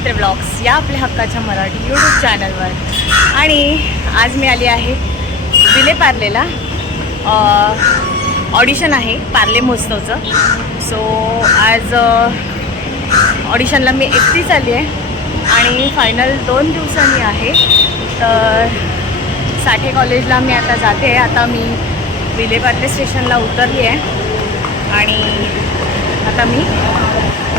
मात्र ब्लॉग्स या आपल्या हक्काच्या मराठी यूट्यूब चॅनलवर आणि आज मी आली आहे विले पार्लेला. ऑडिशन आहे पार्ले महोत्सवचं. सो आज ऑडिशनला मी एकटीच आली आहे. आणि फायनल दोन दिवसांनी आहे. तर साठे कॉलेजला मी आता जाते आता मी विले पार्ले स्टेशनला उतरली आहे. आणि आता मी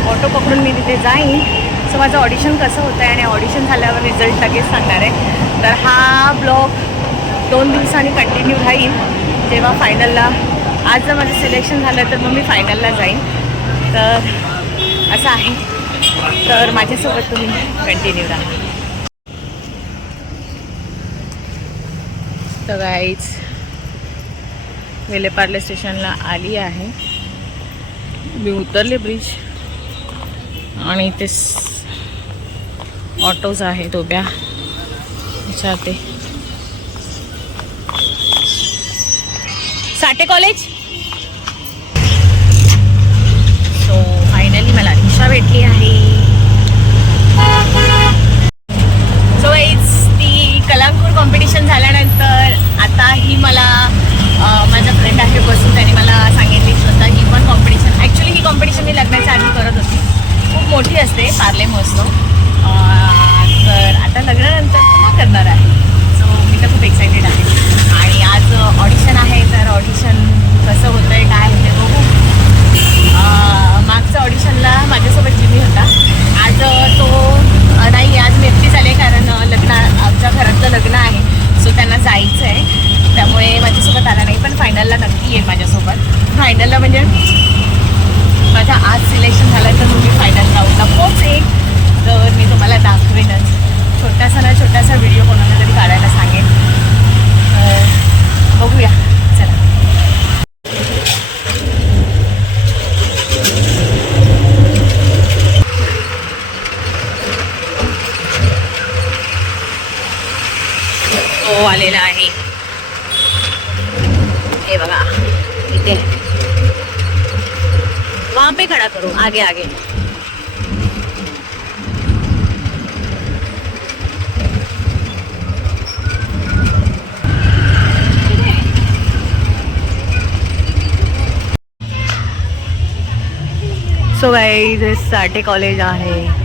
ऑटो पकडून मी तिथे जाईन. सो माझं ऑडिशन कसं होतं आहे आणि ऑडिशन झाल्यावर रिझल्ट लगेच सांगणार आहे. तर हा ब्लॉग दोन दिवसांनी कंटिन्यू राहील. जेव्हा फायनलला आज जर माझं सिलेक्शन झालं तर मग मी फायनलला जाईन. तर असं आहे. तर माझ्यासोबत तुम्ही कंटिन्यू राहा. तर गाईच वेलेपार्ले स्टेशनला आली आहे. मी उतरले ब्रिज आणि ते ऑटोज आहेत उभ्या. ते साठे कॉलेज सो फायनली मला रिक्षा भेटली आहे. सो इट्स ती कलांकूर कॉम्पिटिशन झाल्यानंतर आता ही मला माझा फ्रेंड आहे बसून त्याने मला सांगितली स्वतः ही पण कॉम्पिटिशन ॲक्च्युली ही कॉम्पिटिशन मी लग्नाच्या आधी करत होती. खूप मोठी असते पार्ले महोत्सव. तर आता लग्नानंतर पुन्हा करणार आहे. सो मी तर खूप एक्सायटेड आहे. आणि आज ऑडिशन आहे तर ऑडिशन कसं होतं आहे काय होतं बघू. मागचं ऑडिशनला माझ्यासोबत जिमी होता. आज तो नाही आज मी एकटी झाले कारण लग्न आमच्या घरातलं लग्न आहे. सो त्यांना जायचं आहे त्यामुळे माझ्यासोबत आला नाही पण फायनलला नक्की येईल माझ्यासोबत. फायनलला म्हणजे माझा आज सिलेक्शन झालं तर आगे आगे। सो गाइस साठे कॉलेज आहे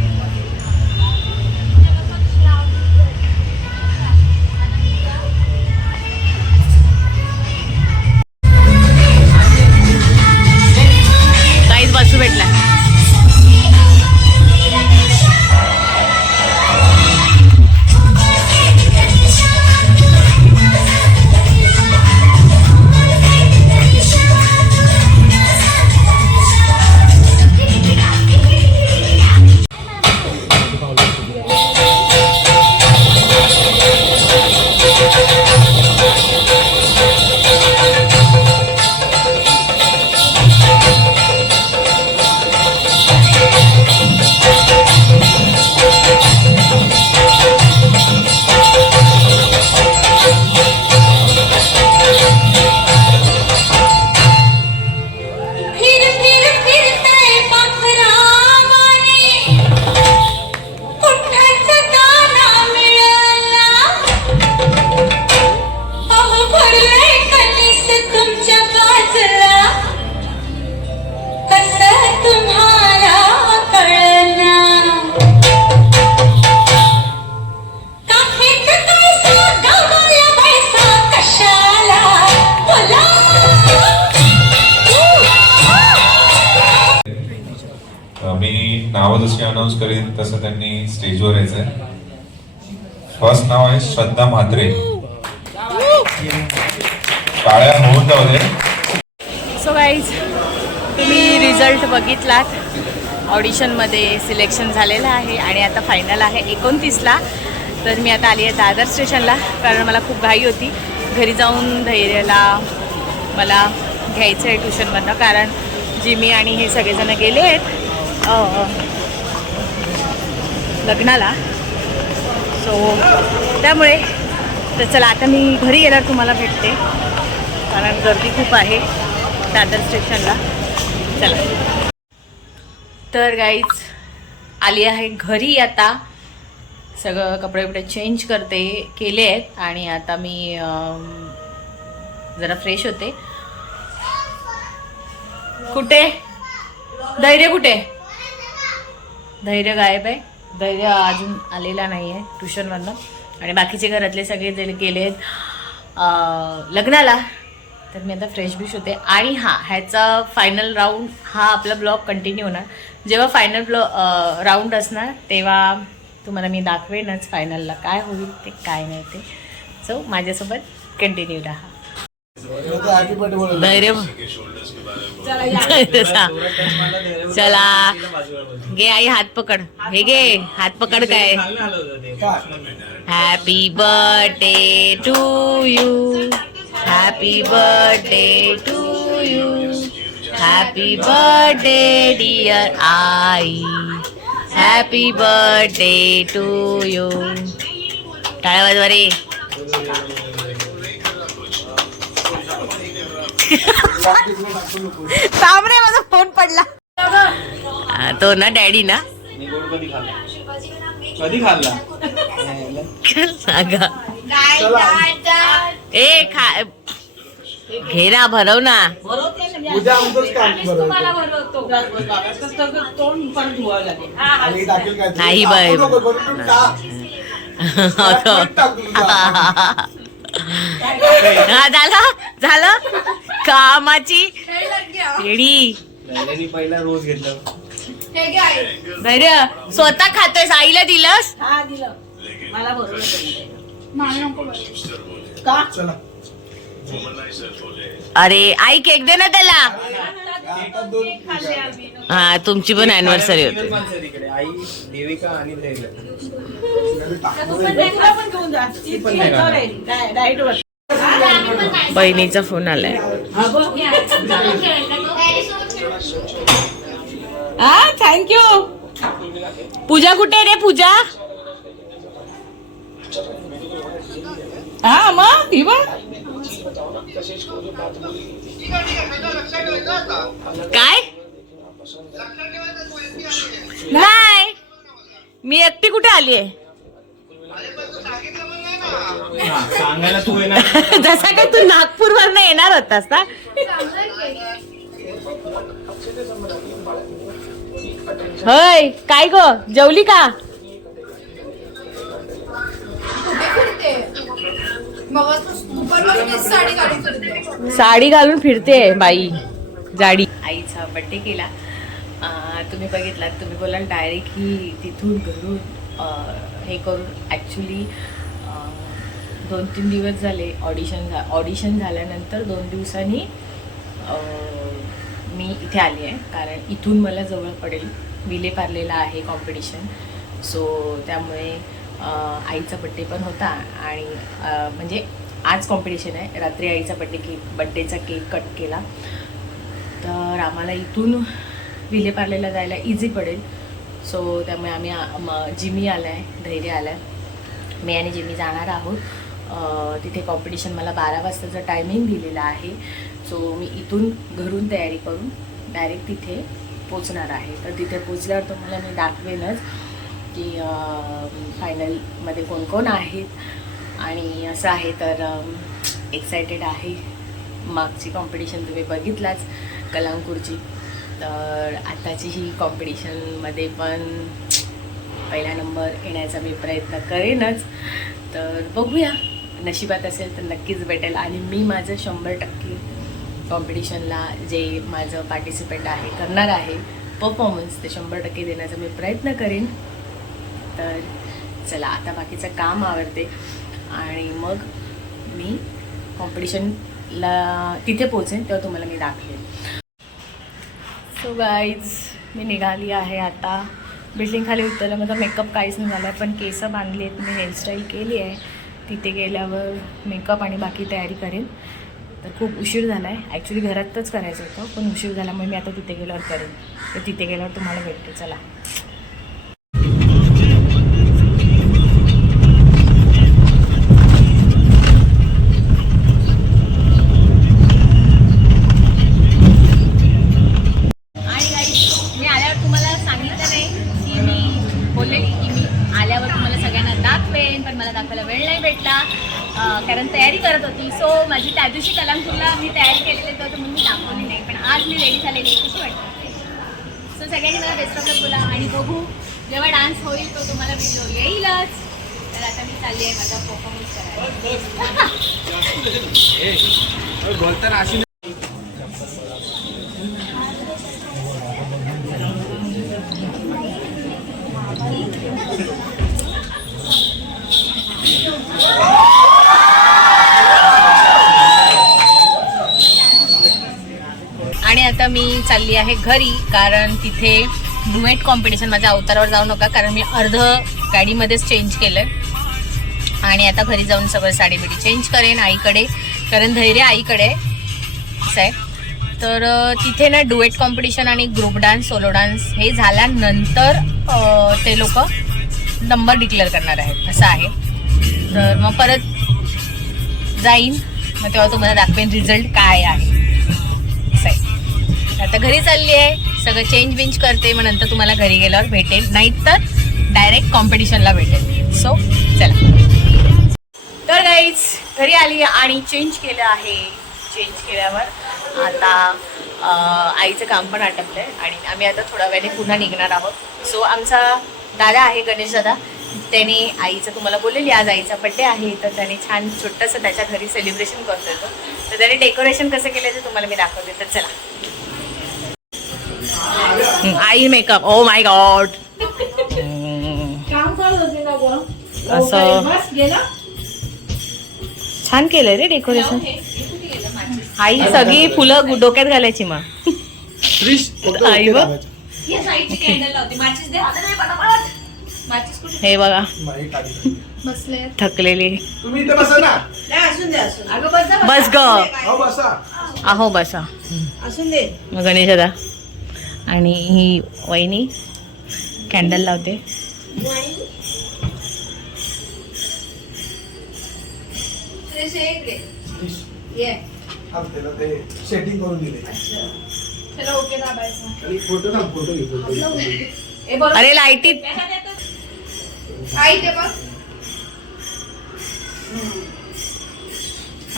फर्स्ट नाव आहे श्रद्धा म्हात्रे. काळ्या होऊन जाऊ दे सो गाईज तुम्ही रिझल्ट बघितलात. ऑडिशनमध्ये सिलेक्शन झालेलं आहे आणि आता फायनल आहे एकोणतीसला. तर मी आता आली आहे दादर स्टेशनला कारण मला खूप घाई होती. घरी जाऊन धैर्याला मला घ्यायचं आहे ट्युशनमधनं कारण जिमी आणि हे सगळेजण गेले आहेत. लग्नाला. सो त्यामुळे तर चला आता मी घरी येणार तुम्हाला भेटते. कारण गर्दी खूप आहे दादर स्टेशनला. चला. तर गाईच आली आहे घरी आता. सगळं कपडे बिपडे चेंज करते केले आहेत. आणि आता मी जरा फ्रेश होते. कुठे? धैर्य कुठे? धैर्य गायब आहे. धैर्य अजून आलेला नाही आहे ट्युशनवरनं आणि बाकीचे घरातले सगळे जे गेले आहेत लग्नाला तर मी आता फ्रेश बिश होते. आणि हा ह्याचा फायनल राऊंड हा आपला ब्लॉग कंटिन्यू होणार. जेव्हा फायनल ब्लॉ राऊंड असणार तेव्हा तुम्हाला मी दाखवेनच फायनलला काय होईल ते काय नाही ते. सो माझ्यासोबत कंटिन्यू राहा. धैर्य चला. घे आई हात पकड. हे घे हात पकड काय. Happy birthday to you happy birthday to you happy birthday dear I happy birthday to you टाळ्या वाजवा रे. सामने माझा फोन पडला. तो ना डॅडी ना? कधी खाल्ला? सांगा. ए खा घे ना भरव ना. नाही बाई. हा झालं झालं? कामाची. येडी. नैल्यानी पहिला रोज घेतलं. धैर्य स्वतः खातोय आईला दिलंस? अरे आई केक दे ना त्याला. हा तुमची पण अॅनिव्हर्सरी होती. आई देविका आणि बहिणीचा फोन आलाय. हा थँक्यू पूजा कुठे रे पूजा? हा मग ही काय? नाही. मी एकटी कुठे आली आहे सांगायला तू येणार जसा काय तू नागपूर वरनं येणार होतास ना? होय काय ग? जेवली का? साडी घालून फिरते बाई जाडी. आईचा बड्डे केला. तुम्ही बघितलात तुम्ही बोलाल डायरेक्ट ही तिथून घरून हे करून ॲक्च्युली दोन तीन दिवस झाले ऑडिशन झा ऑडिशन झाल्यानंतर दोन दिवसांनी मी इथे आली आहे. कारण इथून मला जवळ पडेल. विले पारलेला आहे कॉम्पिटिशन सो त्यामुळे आईचा बड्डे पण होता आणि म्हणजे आज कॉम्पिटिशन आहे. रात्री आईचा बड्डे केक बड्डेचा केक कट केला. तर आम्हाला इथून विले पार्लेला जायला इझी पडेल. सो त्यामुळे आम्ही जिमी आला आहे धैर्य आला आहे मी आणि जिमी जाणार आहोत. तिथे कॉम्पिटिशन मला बारा वाजताचं टायमिंग दिलेलं आहे. सो मी इथून घरून तयारी करून डायरेक्ट तिथे पोचणार आहे. तर तिथे पोचल्यावर तुम्हाला मी दाखवेनच की फायनलमध्ये कोण कोण आहेत. आणि असं आहे तर एक्सायटेड आहे. मागची कॉम्पिटिशन तुम्ही बघितलाच कलांकूरची. तर आताची ही कॉम्पिटिशनमध्ये पण पहिला नंबर येण्याचा मी प्रयत्न करेनच. तर बघूया. नशिबात असेल तर नक्कीच भेटेल. आणि मी माझं शंभर टक्के कॉम्पिटिशनला जे माझं पार्टिसिपेट आहे करणार आहे परफॉर्मन्स ते शंभर टक्के देण्याचा मी प्रयत्न करीन. तर चला आता बाकीचं काम आवडते आणि मग मी कॉम्पिटिशनला तिथे पोचेन तेव्हा तुम्हाला मी दाखवेन. सो गाईज मी निघाली आहे आता. बिल्डिंगखाली उतरलं माझा मेकअप काहीच नाही झाला पण केस बांधली आहेत मी हेअरस्टाईल केली आहे. तिथे गेल्यावर मेकअप आणि बाकी तयारी करेन. तर खूप उशीर झाला आहे ॲक्च्युली घरातच करायचं होतं पण उशीर झाल्यामुळे मी आता तिथे गेल्यावर करेन. तर तिथे गेल्यावर तुम्हाला भेटते. चला. दिवशी कलामपूरला मी तयारी केलेले तर म्हणून मी दाखवली नाही पण आज मी रेडी झालेली आहे. कशी वाटते सो सगळ्यांनी मला बेस्ट ऑफ बोला आणि बघू जेव्हा डान्स होईल तो तुम्हाला व्हिडिओ येईलच तर आता मी चालली आहे माझा परफॉर्मन्स करायला बोलताना अशी आणि आता मी चालली आहे घरी कारण तिथे डुएट कॉम्पिटिशन माझ्या अवतारावर जाऊ नका कारण मी अर्ध गाडीमध्येच चेंज केलं आणि आता घरी जाऊन सगळं साडी बिडी चेंज करेन आईकडे कारण धैर्य आईकडे आहे. असं आहे. तर तिथे ना डुएट कॉम्पिटिशन आणि ग्रुप डान्स सोलो डान्स हे झाल्यानंतर ते लोक नंबर डिक्लेअर करणार आहेत असं आहे. तर मग परत जाईन मग तेव्हा तुम्हाला दाखवेन रिझल्ट काय आहे. आता घरी चालली आहे. सगळं चेंज बिंज करते मग नंतर तुम्हाला घरी गेल्यावर भेटेल. नाहीतर डायरेक्ट कॉम्पिटिशनला भेटेल. सो चला. तर गाईज घरी आली आणि चेंज केलं आहे. चेंज केल्यावर आता आईचं काम पण आटपलं आहे आणि आम्ही आता थोड्या वेळाने पुन्हा निघणार आहोत. सो आमचा दादा आहे गणेश दादा. त्याने आईचं तुम्हाला बोललेली आज आईचा बड्डे आहे. तर त्याने छान छोटंसं त्याच्या घरी सेलिब्रेशन करतो येतो तर त्याने डेकोरेशन कसं केलं ते तुम्हाला मी दाखवते. तर चला. Eye makeup oh my God असं. छान केलंय रे डेकोरेशन आई सगळी फुलं गु- डोक्यात घालायची मग. आई बघ. हे बघा. थकलेली. तुम्ही इथे बसा ना. बस ग. हो बसा. आहो बसा. मग गणेश दादा आणि ही वहिनी कॅन्डल लावते. त्याला ते सेटिंग करून दिले. आणि फोटो ना फोटो घे फोटो घे अरे लाईटीत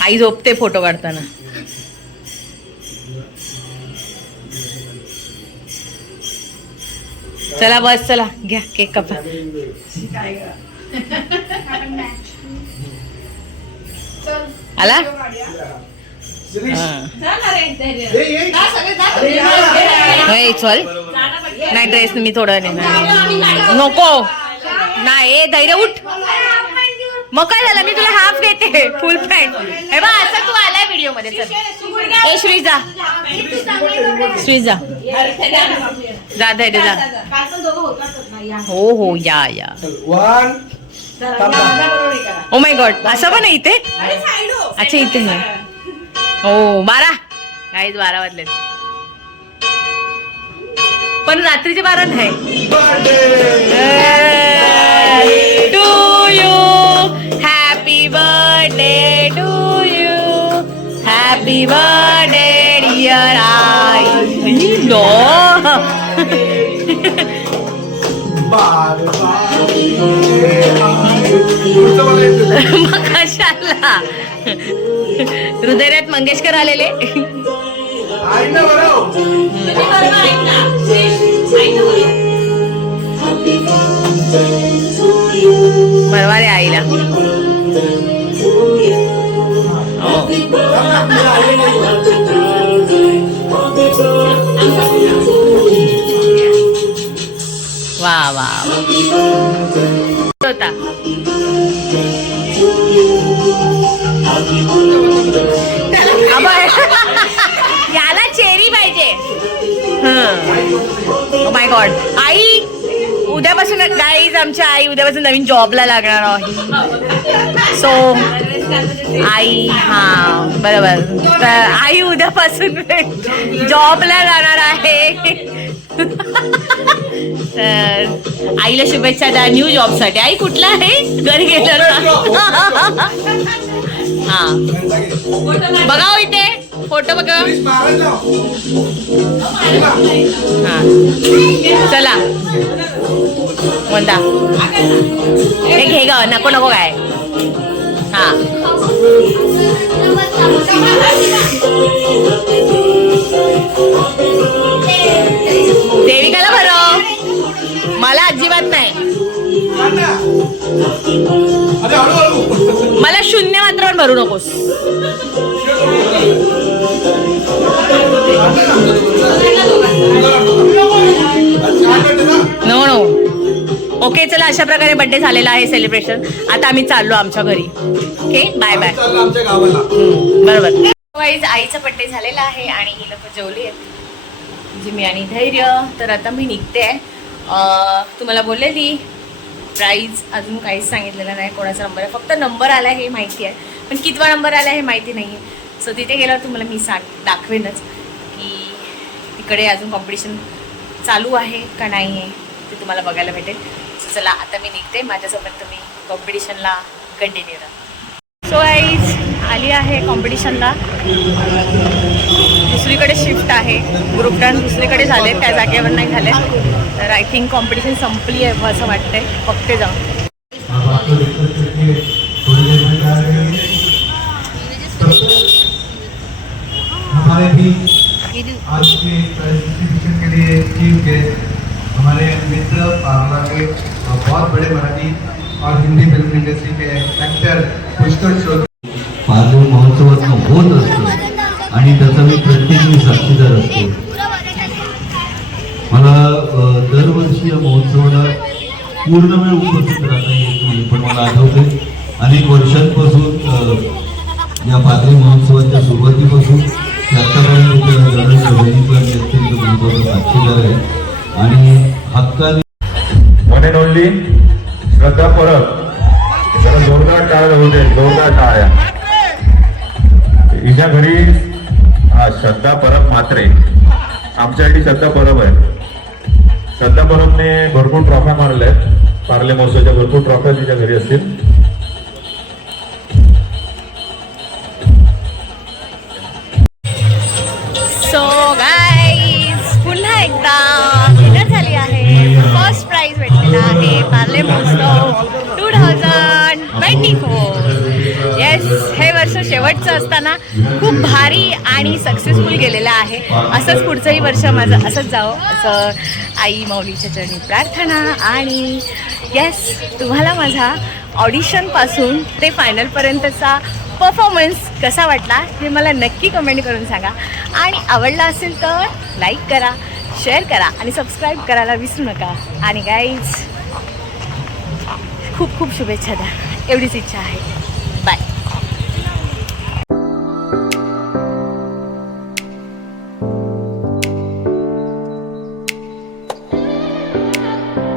आई झोपते फोटो काढताना. चला बस चला. घ्या केक कापा. आला. नाही चल नाही ड्रेस मी थोडं नाही नको. नाही धैर्य उठ. मग काय झालं? मी तुला हाफ देते फुल पॅन्ट हे बा असं तू आलाय व्हिडिओमध्ये चल. ए श्री जा जा. धैर्य जा हो हो या या. वन ओ माय गॉड असं पण इथे? अच्छा इथे. हो बारा. काहीच बारा वाजलेत. पण रात्रीचे बारा नाही. To you happy birthday to you happy birthday dear I no बार, बार. पुढचं मला येतं. मग कशाला मंगेशकर आलेले बरोबर आहे आईला वा होता. याला चेरी पाहिजे. माय गॉड आई उद्यापासून गाईज आमच्या आई उद्यापासून नवीन जॉबला लागणार आहे. सो आई हा बरोबर. तर आई उद्यापासून जॉबला जाणार आहे. तर आईला शुभेच्छा द्या न्यू जॉबसाठी आई कुठला आहे? घरी गेलं हा. बघा हो इथे. फोटो बघा. हा. चला. म्हणता हे घे ग नको नको काय. हा. देविकाला बरं मला अजिबात नाही. मला शून्य मात्र भरू नकोस. No no. ओके चला अशा प्रकारे बर्थडे झालेला आहे सेलिब्रेशन आता आम्ही चाललो आमच्या घरी. ओके बाय बाय चाललं आमच्या गावाला. बरोबर. वाईज आईचा बड्डे झालेला आहे आणि ही लोक जेवली आहेत. जिमी आणि धैर्य. तर आता मी निघते. अं, तुम्हाला बोललेली प्राईज अजून काहीच सांगितलेलं नाही कोणाचा नंबर आहे. फक्त नंबर आला हे माहिती आहे. पण कितवा नंबर आला हे माहिती नाही आहे सो तिथे गेल्यावर तुम्हाला मी सांग दाखवेनच की तिकडे अजून कॉम्पिटिशन चालू आहे का नाही आहे ते तुम्हाला बघायला भेटेल. सो चला आता मी निघते. माझ्यासोबत तुम्ही कॉम्पिटिशनला कंटिन्यू राहा. सो आईज आली आहे कॉम्पिटिशनला दुसरीकडे शिफ्ट आहे. ग्रुप डान्स दुसरीकडे झाले त्या जागेवर नाही झाले. तर आय थिंक कॉम्पिटिशन संपली आहे असं वाटतंय. बघते जाऊन आप आपको रिक्वेस्ट करके थोड़ी देर में जा रहे हमारे भी आज के डिस्ट्रीब्यूशन के लिए चीफ गेस्ट हमारे मित्र पावला के बहुत बड़े मराठी और हिंदी फिल्म इंडस्ट्री के एक्टर पुष्कर शोध पार्ले महोत्सवात होत असतं. आणि त्याचा मी प्रत्येक साक्षीदार असतो. मला अ, दरवर्षी या महोत्सवाला पूर्ण वेळ उपस्थित राहता येत नाही पण मला आठवते अनेक वर्षांपासून या पार्ले महोत्सवाच्या सुरुवातीपासून ते आतापर्यंत गणेश मी अत्यंत महत्त्वाचा साक्षीदार आहे. आणि हक्काने one and only Shraddha Parab. जरा जोरदार टाळ दे जोरदार टाळ्या हिच्या घरी हा श्रद्धा परब मात्रे. आमच्यासाठी श्रद्धा परब आहे. श्रद्धा परबने भरपूर ट्रॉफ्या मारल्या आहेत पार्ले महोत्सवाच्या भरपूर ट्रॉफ्या तिच्या घरी असतील. शेवटचं असताना खूप भारी आणि सक्सेसफुल गेलेलं आहे. असंच पुढचंही वर्ष माझं असंच जावं असं आई माऊलीच्या चरणी प्रार्थना आणि येस तुम्हाला माझा ऑडिशनपासून ते फायनलपर्यंतचा परफॉर्मन्स कसा वाटला हे मला नक्की कमेंट करून सांगा. आणि आवडला असेल तर लाईक करा शेअर करा आणि सबस्क्राईब करायला विसरू नका. आणि गाईज खूप खूप शुभेच्छा द्या. एवढीच इच्छा आहे.